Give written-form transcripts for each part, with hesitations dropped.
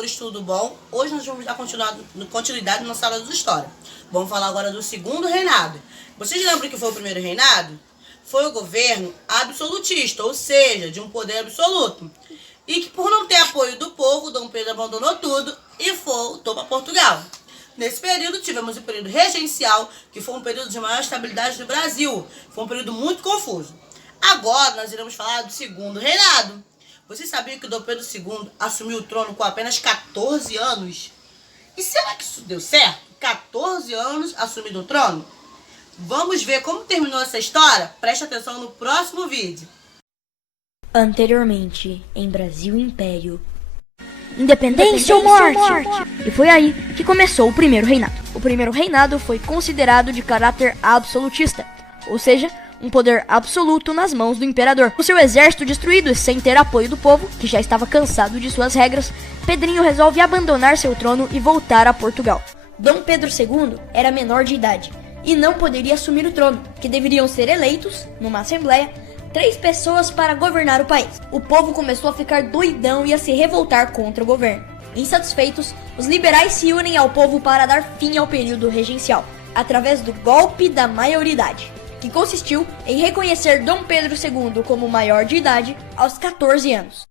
professores, tudo bom? Hoje nós vamos dar continuidade na sala de história. Vamos falar agora do segundo reinado. Vocês lembram que foi o primeiro reinado? Foi o governo absolutista, ou seja, de um poder absoluto. E que por não ter apoio do povo, Dom Pedro abandonou tudo e voltou para Portugal. Nesse período tivemos o período regencial, que foi um período de maior estabilidade no Brasil. Foi um período muito confuso. Agora nós iremos falar do segundo reinado. Vocês sabiam que Dom Pedro II assumiu o trono com apenas 14 anos? E será que isso deu certo? 14 anos assumindo o trono? Vamos ver como terminou essa história? Preste atenção no próximo vídeo. Anteriormente, em Brasil Império. Independência ou morte! E foi aí que começou o primeiro reinado. O primeiro reinado foi considerado de caráter absolutista, ou seja, um poder absoluto nas mãos do imperador. Com seu exército destruído e sem ter apoio do povo, que já estava cansado de suas regras, Pedrinho resolve abandonar seu trono e voltar a Portugal. Dom Pedro II era menor de idade e não poderia assumir o trono, que deveriam ser eleitos, numa assembleia, 3 pessoas para governar o país. O povo começou a ficar doidão e a se revoltar contra o governo. Insatisfeitos, os liberais se unem ao povo para dar fim ao período regencial, através do golpe da maioridade, que consistiu em reconhecer Dom Pedro II como maior de idade aos 14 anos.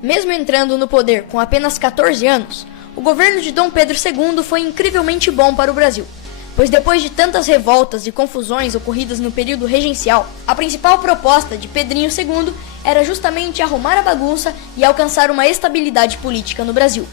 Mesmo entrando no poder com apenas 14 anos, o governo de Dom Pedro II foi incrivelmente bom para o Brasil, pois depois de tantas revoltas e confusões ocorridas no período regencial, a principal proposta de Pedrinho II era justamente arrumar a bagunça e alcançar uma estabilidade política no Brasil.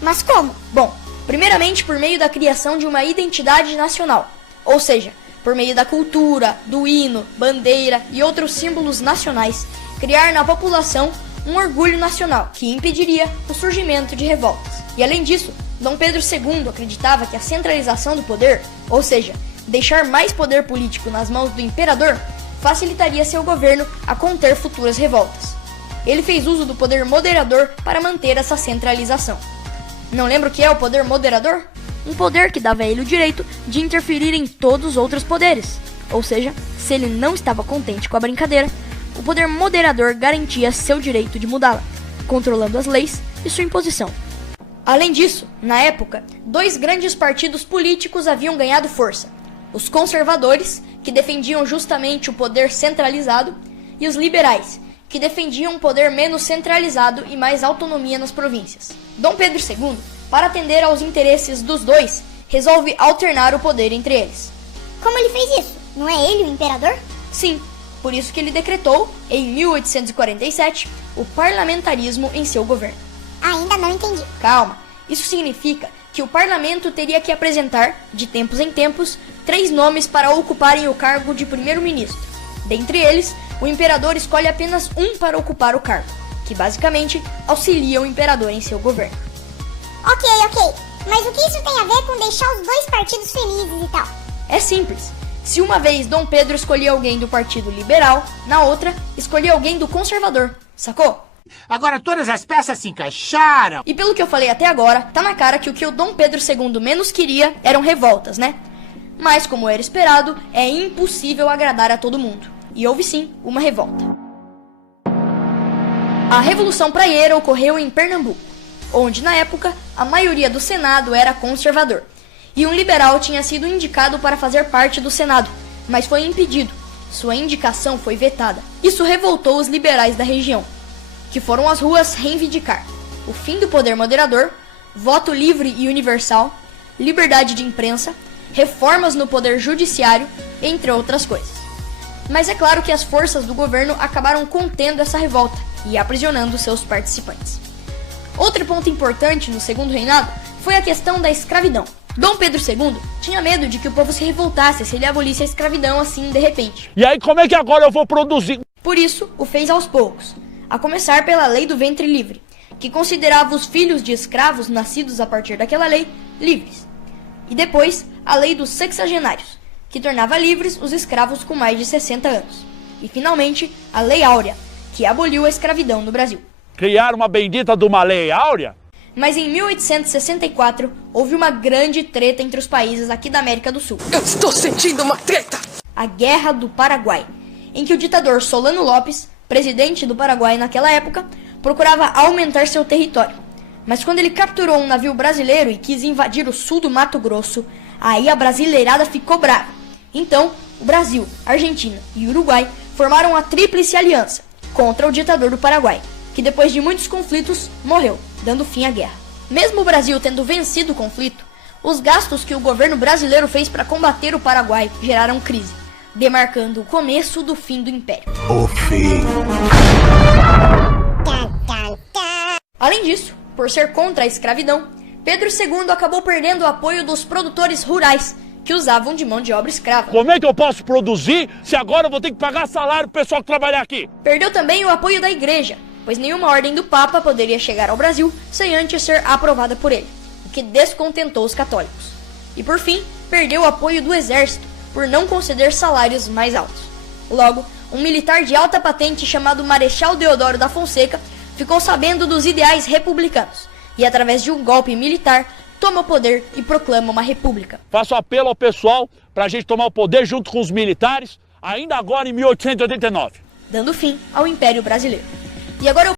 Mas como? Bom, primeiramente por meio da criação de uma identidade nacional, ou seja, por meio da cultura, do hino, bandeira e outros símbolos nacionais, criar na população um orgulho nacional que impediria o surgimento de revoltas. E além disso, Dom Pedro II acreditava que a centralização do poder, ou seja, deixar mais poder político nas mãos do imperador, facilitaria seu governo a conter futuras revoltas. Ele fez uso do poder moderador para manter essa centralização. Não lembra o que é o poder moderador? Um poder que dava a ele o direito de interferir em todos os outros poderes. Ou seja, se ele não estava contente com a brincadeira, o poder moderador garantia seu direito de mudá-la, controlando as leis e sua imposição. Além disso, na época, 2 grandes partidos políticos haviam ganhado força: os conservadores, que defendiam justamente o poder centralizado, e os liberais, que defendiam um poder menos centralizado e mais autonomia nas províncias. Dom Pedro II, para atender aos interesses dos dois, resolve alternar o poder entre eles. Como ele fez isso? Não é ele o imperador? Sim, por isso que ele decretou, em 1847, o parlamentarismo em seu governo. Ainda não entendi. Calma, isso significa que o parlamento teria que apresentar, de tempos em tempos, 3 nomes para ocuparem o cargo de primeiro-ministro. Dentre eles, o imperador escolhe apenas um para ocupar o cargo, que basicamente auxilia o imperador em seu governo. Ok. Mas o que isso tem a ver com deixar os 2 partidos felizes e tal? É simples. Se uma vez Dom Pedro escolhia alguém do Partido Liberal, na outra, escolhia alguém do Conservador, sacou? Agora todas as peças se encaixaram. E pelo que eu falei até agora, tá na cara que o que o Dom Pedro II menos queria eram revoltas, né? Mas, como era esperado, é impossível agradar a todo mundo. E houve sim uma revolta. A Revolução Praieira ocorreu em Pernambuco, onde na época a maioria do Senado era conservador. E um liberal tinha sido indicado para fazer parte do Senado, mas foi impedido. Sua indicação foi vetada. Isso revoltou os liberais da região, que foram às ruas reivindicar o fim do poder moderador, voto livre e universal, liberdade de imprensa, reformas no poder judiciário, entre outras coisas. Mas é claro que as forças do governo acabaram contendo essa revolta e aprisionando seus participantes. Outro ponto importante no segundo reinado foi a questão da escravidão. Dom Pedro II tinha medo de que o povo se revoltasse se ele abolisse a escravidão assim de repente. E aí como é que agora eu vou produzir? Por isso, o fez aos poucos, a começar pela lei do ventre livre, que considerava os filhos de escravos nascidos a partir daquela lei livres. E depois, a lei dos sexagenários, que tornava livres os escravos com mais de 60 anos. E finalmente, a Lei Áurea, que aboliu a escravidão no Brasil. Criar uma bendita de uma lei áurea? Mas em 1864, houve uma grande treta entre os países aqui da América do Sul. Eu estou sentindo uma treta! A Guerra do Paraguai, em que o ditador Solano Lopes, presidente do Paraguai naquela época, procurava aumentar seu território. Mas quando ele capturou um navio brasileiro e quis invadir o sul do Mato Grosso, aí a brasileirada ficou brava. Então, o Brasil, Argentina e Uruguai formaram a Tríplice Aliança contra o ditador do Paraguai, que depois de muitos conflitos, morreu, dando fim à guerra. Mesmo o Brasil tendo vencido o conflito, os gastos que o governo brasileiro fez para combater o Paraguai geraram crise, demarcando o começo do fim do Império. O fim. Além disso, por ser contra a escravidão, Pedro II acabou perdendo o apoio dos produtores rurais, que usavam de mão de obra escrava. Como é que eu posso produzir se agora eu vou ter que pagar salário pro pessoal que trabalhar aqui? Perdeu também o apoio da igreja, pois nenhuma ordem do Papa poderia chegar ao Brasil sem antes ser aprovada por ele, o que descontentou os católicos. E por fim, perdeu o apoio do exército, por não conceder salários mais altos. Logo, um militar de alta patente chamado Marechal Deodoro da Fonseca ficou sabendo dos ideais republicanos e, através de um golpe militar, toma o poder e proclama uma república. Faço apelo ao pessoal pra gente tomar o poder junto com os militares, ainda agora em 1889. Dando fim ao Império Brasileiro. E agora eu